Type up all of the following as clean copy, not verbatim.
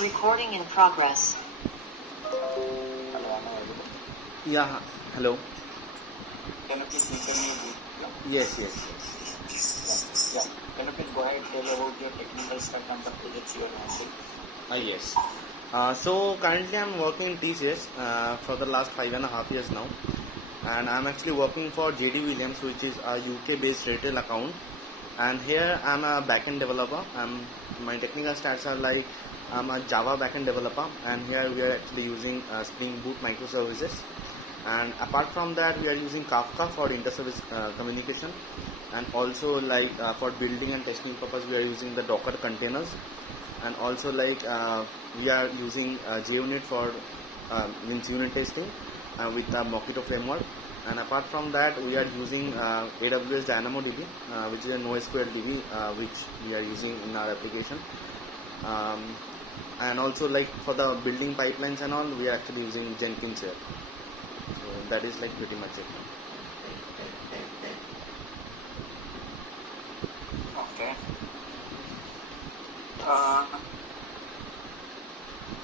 Recording in progress. Hello, am I audible? Yeah, hello. Can you please listen me? Yes. Yeah. Can you please go ahead and tell about your technical stack and the projects you are handling? Yes. So currently I'm working in TCS for the last 5.5 years now, and I'm actually working for JD Williams, which is a UK-based retail account. And here I'm a backend developer. My technical stats are like I'm a Java backend developer, and here we are actually using Spring Boot microservices. And apart from that, we are using Kafka for inter-service communication, and also like for building and testing purpose, we are using the Docker containers, and also like we are using JUnit for means unit testing with the Mockito framework. And apart from that, we are using AWS DynamoDB, which is a NoSQL DB, which we are using in our application. And also like for the building pipelines and all, we are actually using Jenkins here. So that is like pretty much it. Okay.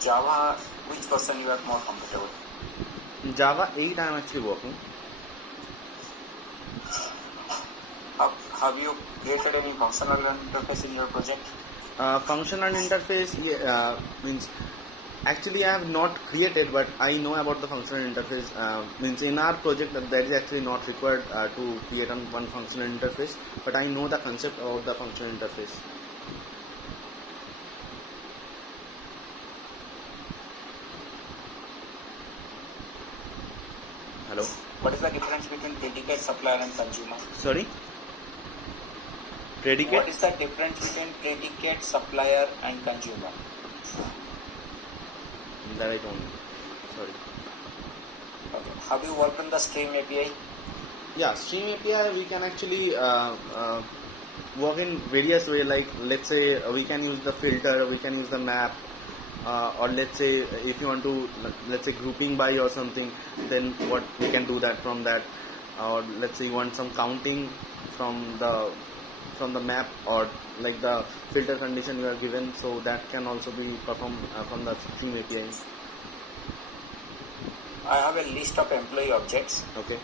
Java, which version you are more comfortable? Java 8 I am actually working. Have you created any functional interface in your project? Functional interface means actually I have not created, but I know about the functional interface. Means in our project that is actually not required to create one functional interface, but I know the concept of the functional interface. Hello. What is the difference between predicate, supplier and consumer? Sorry. Predicate. What is the difference between predicate, supplier and consumer? That I don't know. Sorry. Okay. Have you worked on the Stream API? Yeah, Stream API we can actually work in various ways. Like let's say we can use the filter, we can use the map, or let's say if you want to, let's say grouping by or something, then what we can do that from that. Or let's say you want some counting from the map, or like the filter condition you are given, so that can also be performed from the Stream API. I have a list of employee objects. Okay.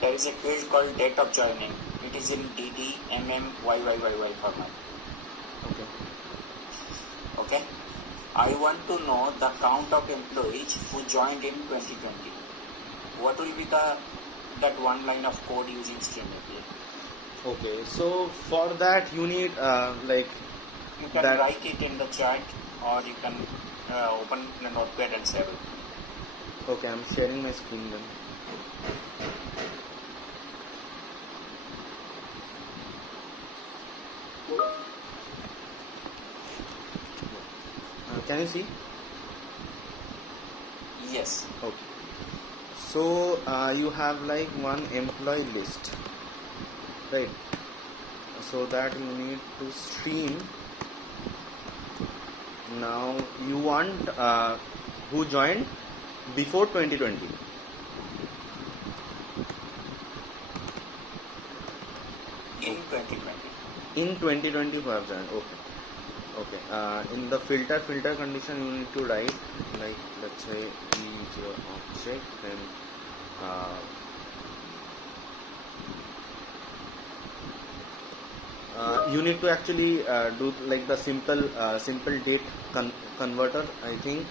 There is a field called date of joining. It is in DD, MM, YYYY format. Okay. Okay. I want to know the count of employees who joined in 2020. What will be that one line of code using Stream API? Okay. So for that you need like you can that write it in the chat, or you can open the notepad and save it. Okay, I'm sharing my screen then. Can you see? Yes. Okay. So you have like one employee list, right? So that you need to stream. Now you want who joined before 2020. In 2020. In 2020 who have joined. Okay. In the filter condition you need to write like, let's say is your object, then you need to actually do like the simple date converter. I think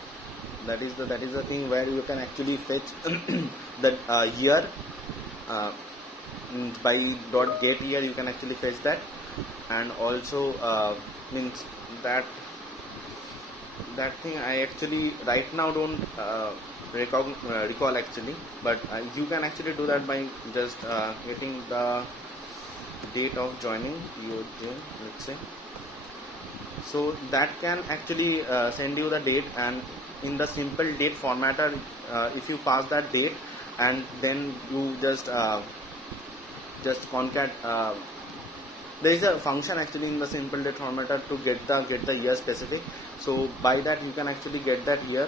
that is the thing where you can actually fetch the year by .get year. You can actually fetch that, and also means that thing I actually right now don't recall actually, but you can actually do that by just getting the date of joining UJ, let's say. So that can actually send you the date, and in the simple date formatter, if you pass that date, and then you just concat. There is a function actually in the simple date formatter to get the year specific. So by that you can actually get that year.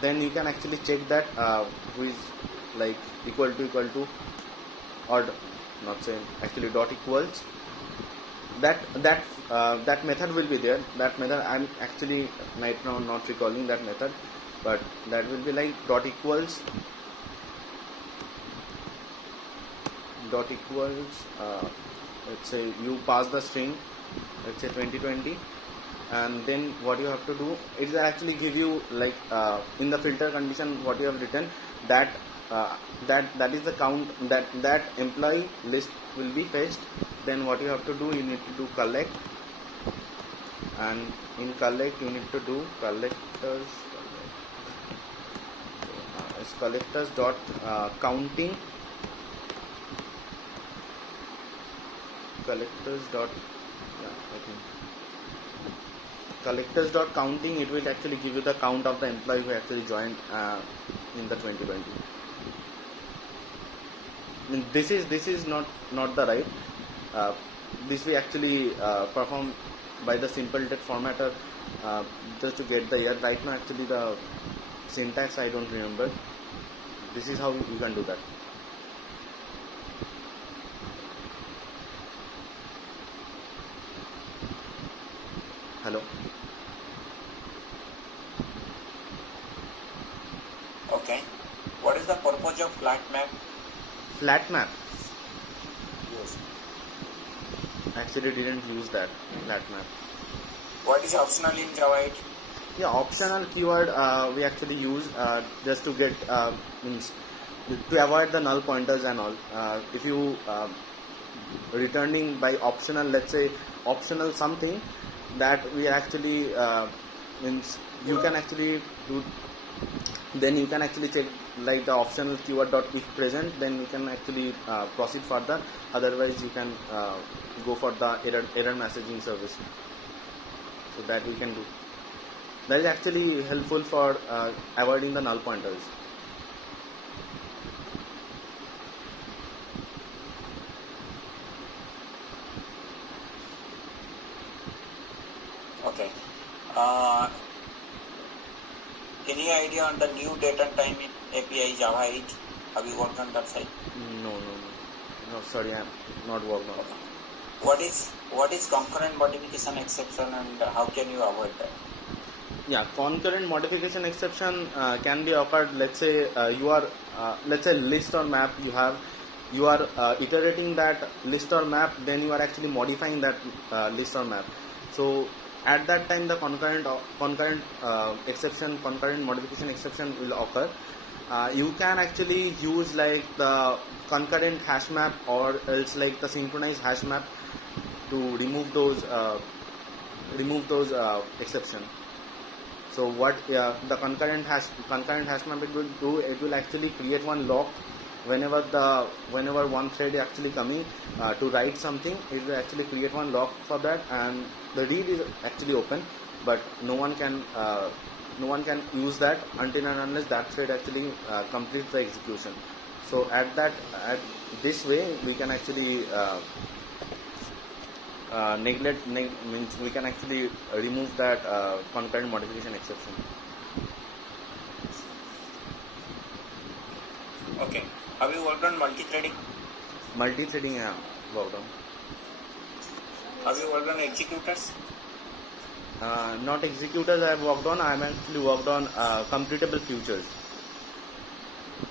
Then you can actually check that who is like equal to, or not same, actually dot equals that that method will be there. That method I'm actually right now not recalling that method, but that will be like dot equals let's say you pass the string, let's say 2020, and then what you have to do is actually give you like in the filter condition what you have written, that that is the count, that employee list will be fetched. Then what you have to do, you need to do collect, and in collect you need to do collectors dot counting, collectors dot collectors dot counting. It will actually give you the count of the employee who actually joined in the 2020. I mean, this is not the right. This we actually perform by the simple text formatter just to get the error. Right now actually the syntax I don't remember. This is how you can do that. Hello. Okay. What is the purpose of flat map? Flat map. Yes. Actually didn't use that flat map. What is optional in Java 8? Yeah, optional keyword we actually use just to get means to avoid the null pointers and all. If you returning by optional, let's say optional something, that we actually means you can actually do. Then you can actually check like the optional keyword dot if present. Then you can actually proceed further. Otherwise, you can go for the error messaging service. So that we can do. That is actually helpful for avoiding the null pointers. Okay. Any idea on the new date and time in API Java 8? Have you worked on that side? No, sorry, I'm not worked on. What is concurrent modification exception, and how can you avoid that? Yeah, concurrent modification exception can be occurred. Let's say you are let's say list or map you are iterating that list or map, then you are actually modifying that list or map. So at that time the concurrent modification exception will occur. You can actually use like the concurrent hash map or else like the synchronized hash map to remove those exception. So what the concurrent hash map it will do, it will actually create one lock whenever one thread is actually coming to write something. It will actually create one lock for that, and the read is actually open, but no one can use that until and unless that thread actually completes the execution. So at this way we can actually means we can actually remove that concurrent modification exception. Okay. Have you worked on multi-threading? Multi-threading, yeah, worked on. Have you worked on executors? Not executors I have worked on. I have actually worked on completable futures.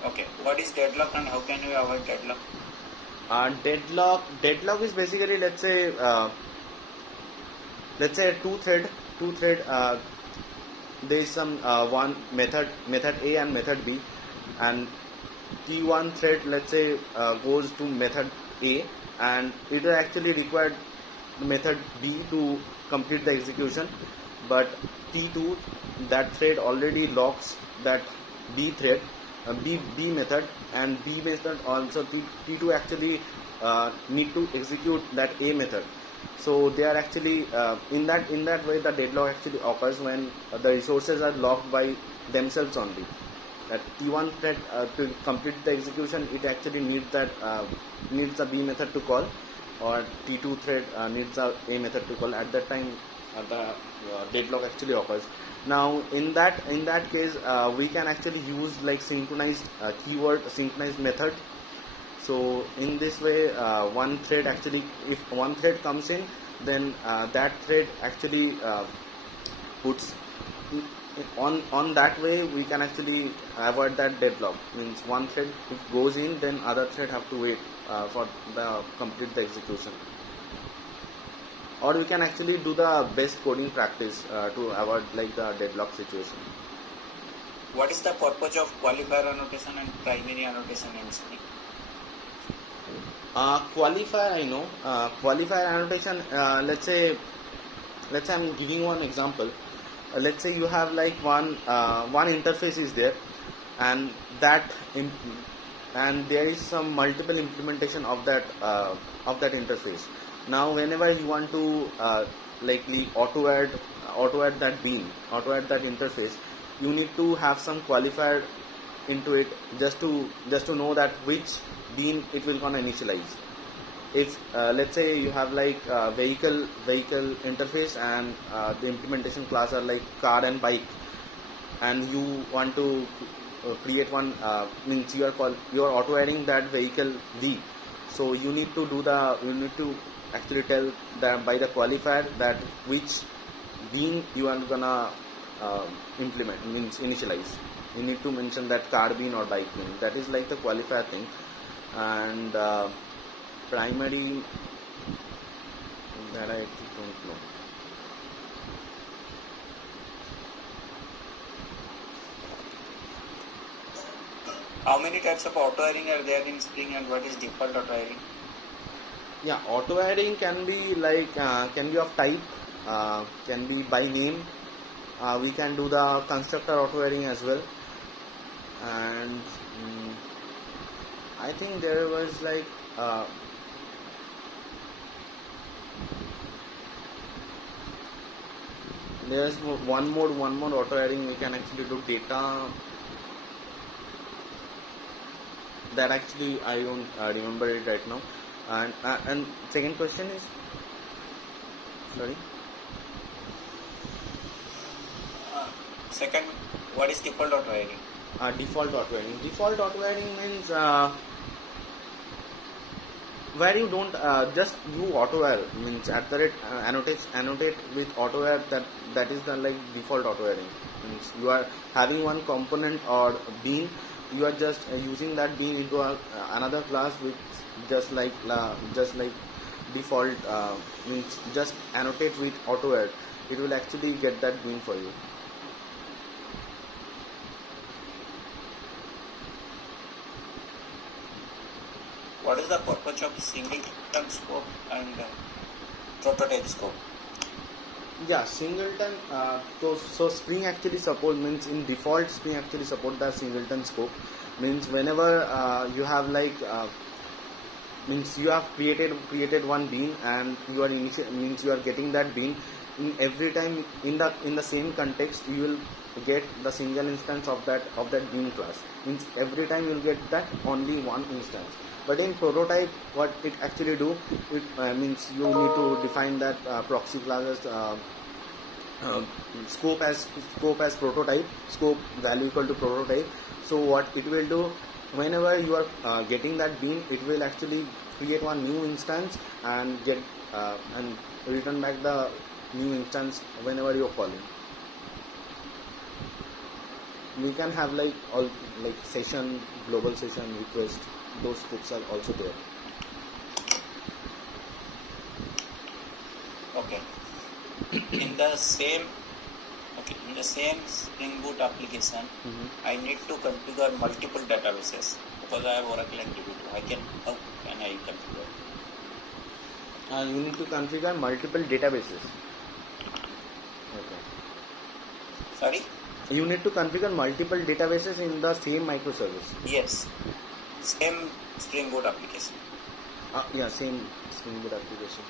Okay. What is deadlock and how can you avoid deadlock? Deadlock is basically let's say two thread there is some one method A and method B, and T1 thread let's say goes to method A, and it will actually require method B to complete the execution, but T2 that thread already locks that B thread B method, and B method also T2 actually need to execute that A method. So they are actually in that way the deadlock actually occurs when the resources are locked by themselves only. That T1 thread to complete the execution, it actually needs the B method to call, or T2 thread needs the A method to call. At that time the deadlock actually occurs. Now in that case we can actually use like synchronized synchronized method. So in this way one thread actually, if one thread comes in, then that thread actually puts on that way we can actually avoid that deadlock. Means one thread if goes in, then other thread have to wait for the complete the execution. Or we can actually do the best coding practice to avoid like the deadlock situation. What is the purpose of qualifier annotation and primary annotation in Spring? Qualifier, I know. Qualifier annotation, let's say I'm giving one example. Let's say you have like one interface is there, and and there is some multiple implementation of that interface. Now whenever you want to likely auto add that bean, auto add that interface, you need to have some qualifier into it just to know that which bean it will gonna initialize. If let's say you have like vehicle interface, and the implementation class are like car and bike, and you want to create one means you are auto adding that vehicle V. So you need to actually tell that by the qualifier that which bean you are gonna implement, means initialize. You need to mention that car bean or bike bean. That is like the qualifier thing. And primary, that I don't know. How many types of auto adding are there in Spring, and what is default auto adding? Yeah, auto adding can be like can be of type, can be by name. We can do the constructor auto adding as well. And I think there was like there's one more auto adding. We can actually do data. That actually I don't remember it right now. And second question is, sorry. Second, what is default auto adding? Default auto adding. Default auto adding means where you don't just do auto add, means at the rate annotate with auto add, that is the like default auto adding. Means you are having one component or bean, you are just using that bean into another class with just like default means just annotate with auto add. It will actually get that bean for you. What is the purpose of singleton scope and prototype scope? Yeah, singleton. So Spring actually support, means in default Spring actually support the singleton scope. Means whenever you have like means you have created one bean, and you are means you are getting that bean in every time in the same context, you will get the single instance of that bean class. Means every time you will get that only one instance. But in prototype, what it actually do, it means you need to define that proxy classes scope as prototype, scope value equal to prototype. So what it will do, whenever you are getting that bean, it will actually create one new instance and get and return back the new instance whenever you are calling. We can have like all like session, global session, request. Those scopes are also there. Okay. In the same Spring Boot application, I need to configure multiple databases because I have Oracle and DB2. How can I configure? You need to configure multiple databases. Okay. Sorry? You need to configure multiple databases in the same microservice. Yes. Same Spring Boot application. Yeah, same Spring Boot application.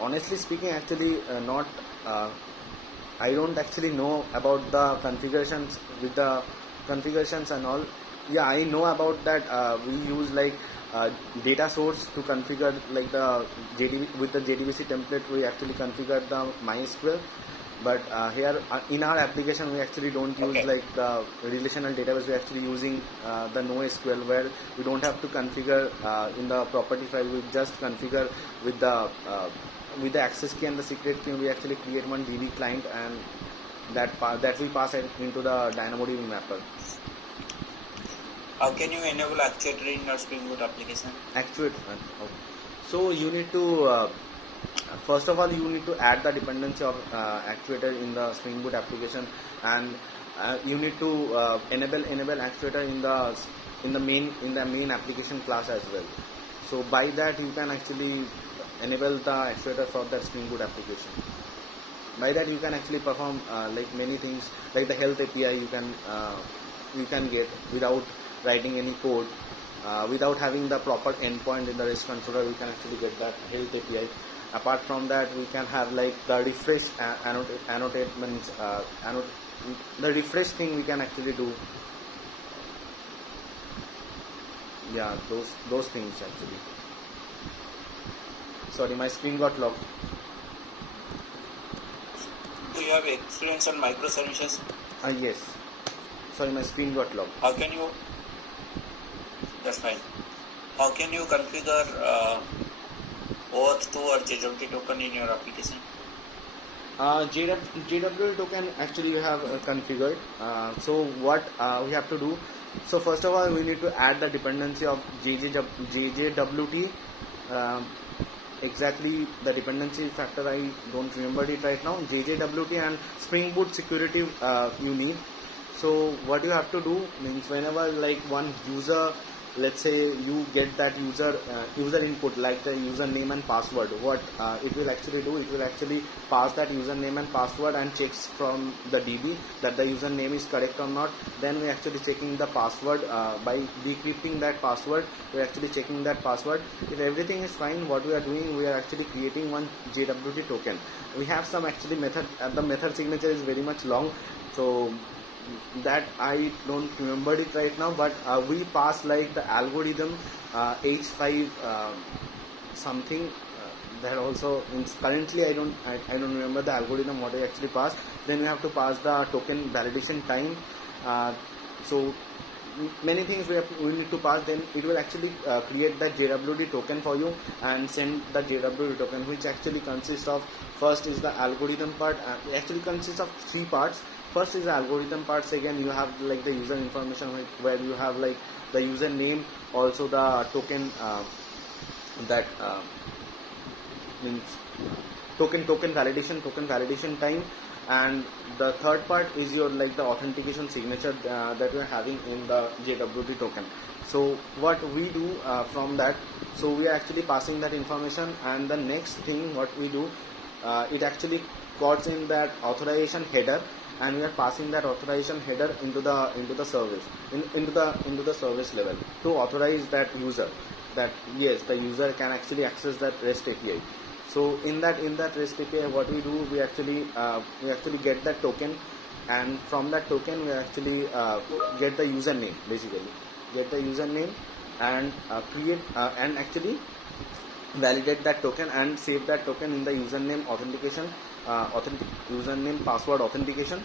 Honestly speaking, actually not. I don't actually know about the configurations with the configurations and all. Yeah, I know about that. We use like data source to configure like the JDB with the JDBC template. We actually configure the MySQL. But here in our application we actually don't use Okay. like the relational database. We're actually using the NoSQL, where we don't have to configure in the property file. We just configure with the access key and the secret key. We actually create one DB client, and that we pass it into the DynamoDB mapper. How can you enable actuator in your Spring Boot application? Actuator. So you need to first of all you need to add the dependency of actuator in the Spring Boot application, and you need to enable actuator in the main application class as well. So by that you can actually enable the actuator for that Spring Boot application. By that you can actually perform like many things, like the health API you can get without writing any code. Without having the proper endpoint in the REST controller, we can actually get that health API. Apart from that, we can have like the refresh annotatements, the refresh thing we can actually do. Yeah, those things actually. Sorry, my screen got locked. Do you have experience on microservices? Yes. Sorry, my screen got locked. How can you? That's fine. How can you configure OAuth2 or JWT token in your application? JWT token actually you have configured. So what we have to do? So first of all, we need to add the dependency of JJWT. Exactly the dependency factor I don't remember it right now. JJWT and Spring Boot security you need. So what you have to do means, whenever like one user, let's say you get that user input like the username and password, what it will actually do, it will actually pass that username and password and checks from the DB that the username is correct or not. Then we actually checking the password by decrypting that password. We are actually checking that password. If everything is fine, what we are doing, we are actually creating one JWT token. We have some actually method, the method signature is very much long, so that I don't remember it right now, but we pass like the algorithm H5 something. That also means currently I don't remember the algorithm what I actually passed. Then we have to pass the token validation time. So many things we need to pass. Then it will actually create the JWT token for you and send the JWT token, which actually consists of, first is the algorithm part. It actually consists of three parts. First is the algorithm part. Second, you have like the user information, where you have like the username, also the token that means token validation time, and the third part is your like the authentication signature that we are having in the JWT token. So what we do from that, so we are actually passing that information, and the next thing what we do, it actually calls in that authorization header, and we are passing that authorization header into the service, into the service level, to authorize that user that yes, the user can actually access that REST API. So in that REST API, what we do, we actually get that token, and from that token we actually get the username, basically get the username, and create and actually validate that token and save that token in the username authentication, username password authentication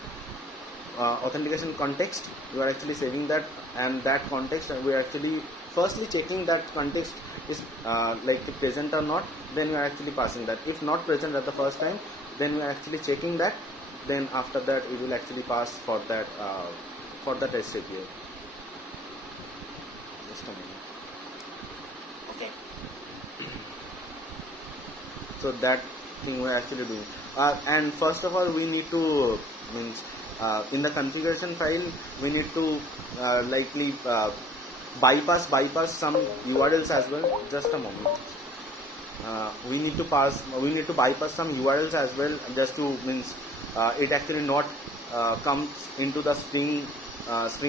context. You are actually saving that, and that context we are actually firstly checking that context is like present or not. Then we are actually passing that. If not present at the first time, then we are actually checking that. Then after that it will actually pass for that REST API. Just a minute. Okay. So that thing we are actually doing. And first of all, we need to means in the configuration file we need to likely bypass some URLs as well. Just a moment. We need to bypass some URLs as well, just to means it actually not comes into the string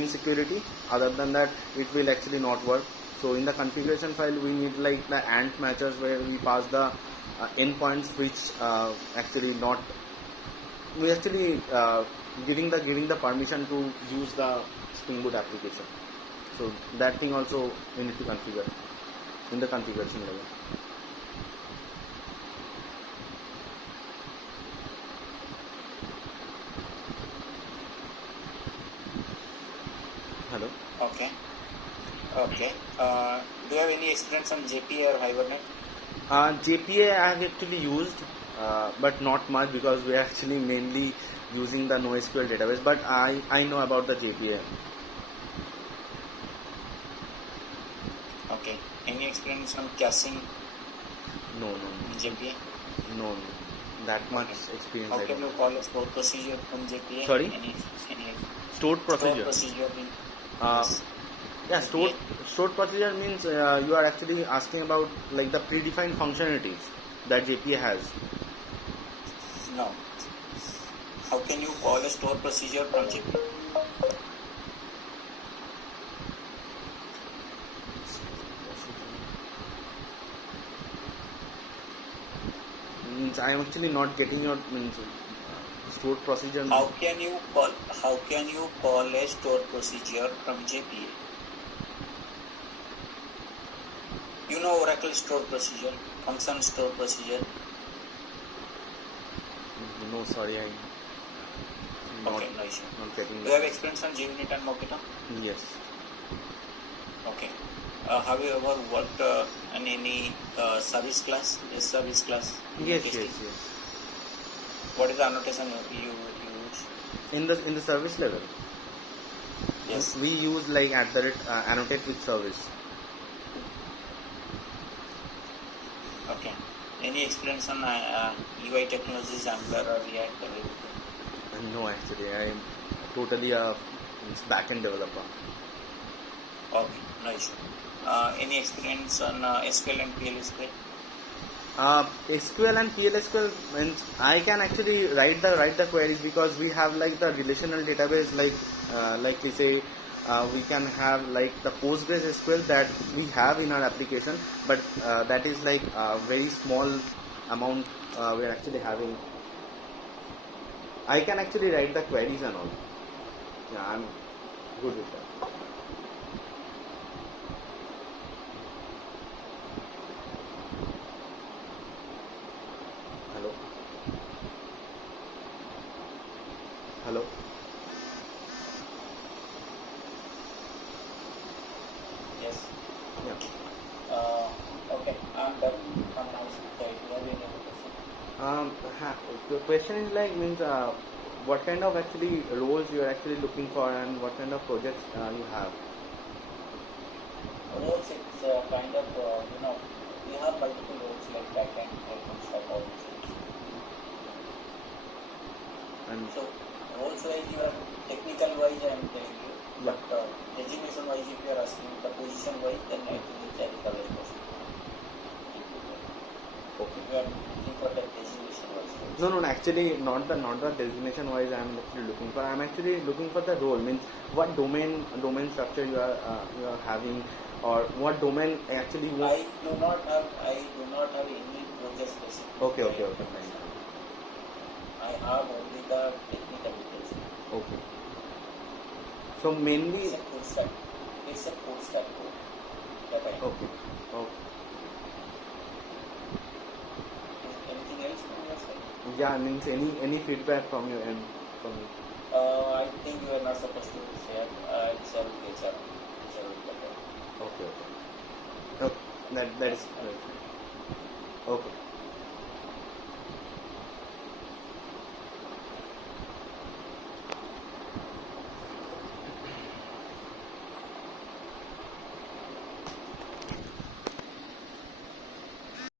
security. Other than that, it will actually not work. So in the configuration file we need like the ANT matchers, where we pass the endpoints which actually not, we actually giving the permission to use the Spring Boot application. So that thing also we need to configure in the configuration level. Okay. Do you have any experience on JPA or Hibernate? JPA I have actually used, but not much because we are actually mainly using the NoSQL database. But I know about the JPA. Okay. Any experience on caching No, in JPA? no. That much Okay. experience How I can don't you have. call a store procedure from JPA? Sorry? Any Stored store procedure. procedure in Uh, yes, yeah, JPA? stored procedure means you are actually asking about like the predefined functionalities that JPA has. No. How can you call a store procedure from JPA? Means I am actually not getting your means stored procedure. How can you call a store procedure from JPA? You know Oracle store procedure, function store procedure. No, sorry, I not Okay, no issue. not getting Do you have experience on JUnit and Mockito? Yes. Okay. Have you ever worked in any service class? A service class? Yes, testing? yes. What is the annotation you use? In the service level, Yes. we use like at the rate, annotate with service. Okay. Any experience on UI technologies, Angular or React or anything? No, actually, I am totally a backend developer. Okay, no issue. Any experience on SQL and PLSQL? SQL and PLSQL means I can actually write the queries because we have like the relational database like we say we can have like the Postgres SQL that we have in our application, but that is like a very small amount we are actually having. I can actually write the queries and all. Yeah, I'm good with that. Hello. Hello. Yes. Yeah. Okay, I'm done from my side. Do you have any other question? The question is like means what kind of actually roles you are actually looking for and what kind of projects you have. Roles, it's kind of, we have multiple roles like backend, full stack, all these things. And So, roles wise, you are technical wise, I am telling you. yeah, But designation wise, if you are asking the position wise, then I think it's technical as possible. okay. If you are looking for the designation wise. No, actually not the designation wise I am actually looking for. I am actually looking for the role means what domain structure you are having or what domain actually you. I do not have any project specific. Okay, fine. I have only the technical details. Okay. So mainly. It's a full stack. It's a full stack code that I have. Okay. Anything else from your side? Yeah, means any feedback from your end from me. I think you are not supposed to share. It's a HR. Okay. Okay. That is right. Okay.